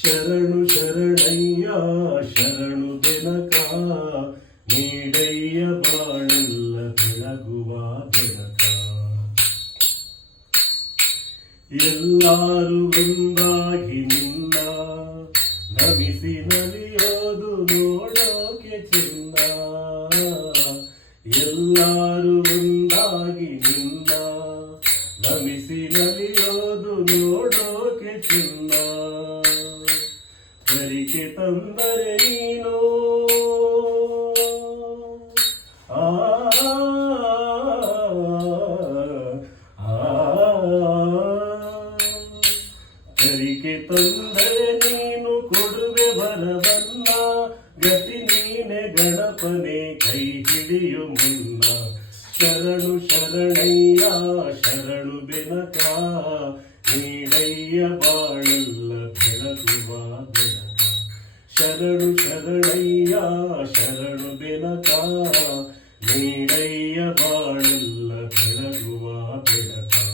ಶರಣು ಶರಣಯ್ಯ ಶರಣು ಬೆನಕ ನೀಡಯ್ಯ ಬಾಳೆಲ್ಲ ಬೆಳಗುವ ಬೆನಕ. ಎಲ್ಲಾರು ಒಂದಾಗಿ ನಿನ್ನ ನಮಿಸಿ ನಲಿಯೋದು ನೋಡೋಕೆ ಚೆನ್ನ. ಎಲ್ಲಾರು ಒಂದಾಗಿ ನಿನ್ನ ನಮಿಸಿ ನಲಿಯೋದು ನೋಡೋಕೆ ಚೆನ್ನ. ಕರಿಕೆ ತಂದರೆ ನೀನು ಕರಿಕೆ ತಂದರೆ ನೀನು ಕೊಡುವೆ ಬರವನ್ನ. ಗತಿ ನೀನೆ ಗಣಪನೆ ಕೈ ಹಿಡಿಯು ಮುನ್ನ. ಶರಣು ಶರಣಯ್ಯ ಶರಣು ಬೆನಕ ನೀಡಯ್ಯ ಬಾಳೆಲ್ಲ ಬೆಳಗುವ ಬೆನಕ. ಶರಣು ಶರಣಯ್ಯ ಶರಣು ಬೆನಕ ನೀಡಯ್ಯ